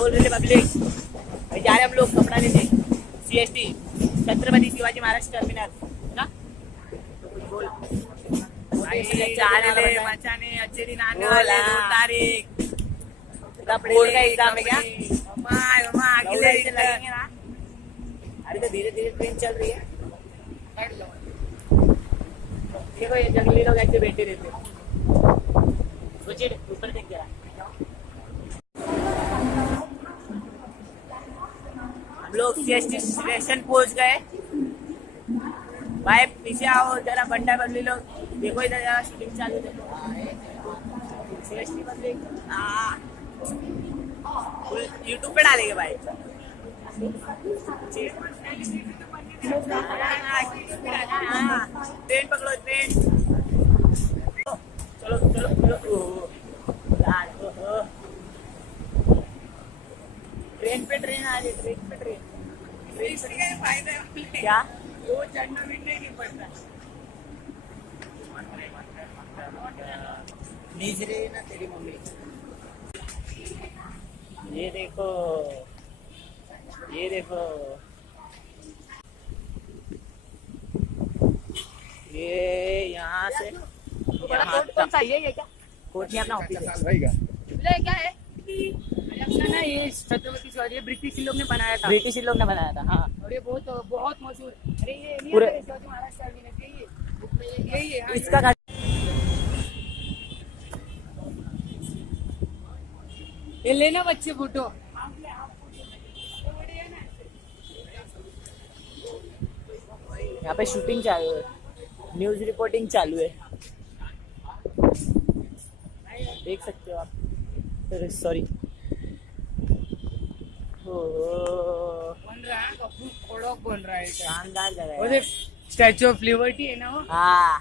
बोल रहे थे पब्लिक? भाई जा रहे हम लोग कपड़ा लेते CST छत्रपति शिवाजी महाराज टर्मिनल ना। तो कुछ बोल भाई। जा रहे थे मचाने अच्छे दिन आने वाले 2 तारीख बोर्ड का एग्जाम है क्या? अगले दिन लगेंगे ना। अरे तो धीरे धीरे ट्रेन चल रही है। देखो ये जंगली लोग ऐसे बैठे रहते सोचिए ऊपर देख जरा। हम लोग CST स्टेशन पहुंच गए। भाई पीछे आओ जरा बंडा बदली लोग देखो इधर जरा शूटिंग चालू देखो। CST बदली YouTube पे डालेंगे भाई। ट्रेन पकड़ो ट्रेन। चलो चलो चलो ट्रेन पे ट्रेन आ रही ट्रेन पे ट्रेन। फायदा क्या वो चढ़ना मिलने नहीं पड़ता। नीचे ना तेरी मम्मी। ये देखो ये देखो ये यहाँ से यहाँ कौन सा ये क्या कोच नहीं अपना ऑफिस क्या है ना। ये छत्रपति शिवाजी ब्रिटिश लोग ने बनाया था। ब्रिटिश लोग ने बनाया था हाँ। और ये बहुत बहुत मशहूर। अरे ये पूरे शिवाजी महाराज टर्मिनस यही है इसका। ये लेना बच्चे फोटो। यहाँ पे शूटिंग चालू है न्यूज रिपोर्टिंग चालू है देख सकते हो आप। सॉरी बन रहा है बन रहा है शानदार जगह है। स्टैचू ऑफ लिबर्टी है ना वो। हाँ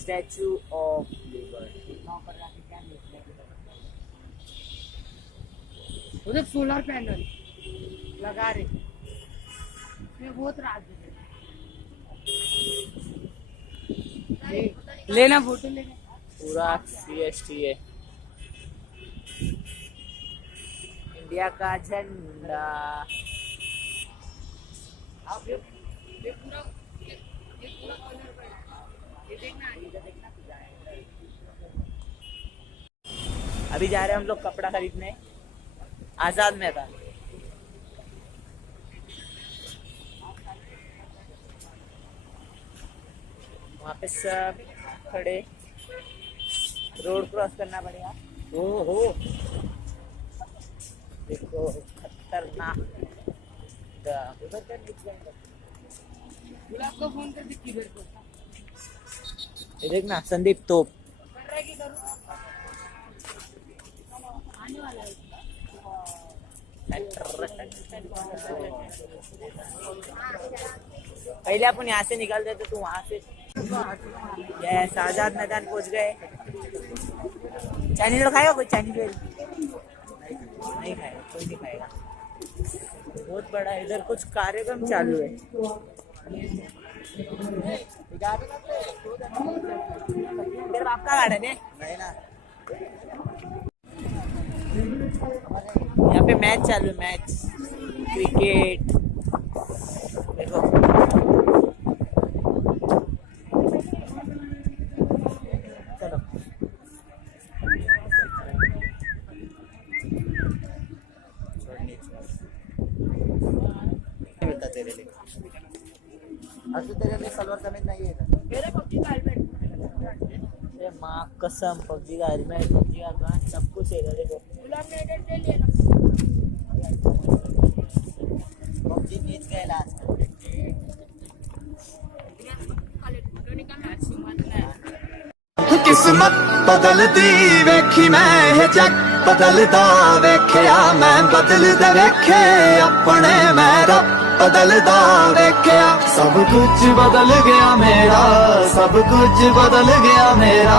स्टैचू ऑफ लिबर्टी उधर सोलर पैनल लगा रहे बहुत रात लेना फोटो लेना पूरा CST है इंडिया का झंडा। ये पूरा अभी जा रहे हैं हम लोग कपड़ा खरीदने आजाद मैदान। वहाँ पे सब खड़े रोड क्रॉस करना पड़ेगा। ओहो देखो खतरनाक गुलाब को फोन कर किधर को ये देखना संदीप तोप आने वाला है। पहले अपन यहाँ से निकलते थे तो वहां से यस आजाद मैदान पहुंच गए। चाइनीज खाएगा कोई चाइनीज नहीं खाएगा कोई नहीं खाएगा। बहुत बड़ा इधर कुछ कार्यक्रम चालू है। इधर आपका गार्डन है ना। यहाँ पे मैच चालू है मैच क्रिकेट देखो। चलो मिलता तेरे लिए आज तो तेरे लिए सलवार कमीज नहीं है मेरे पबजी का हेलमेट। माँ कसम पबजी का हेलमेट पबजी का गन सब कुछ है देखो। पबजी जीत गए लास्ट। किस्मत बदलती वेखी मैं जग बदलता वेख्या मैं बदलदा वेखे अपने मैं रब बदलदा वेख्या। सब कुछ बदल गया मेरा सब कुछ बदल गया मेरा।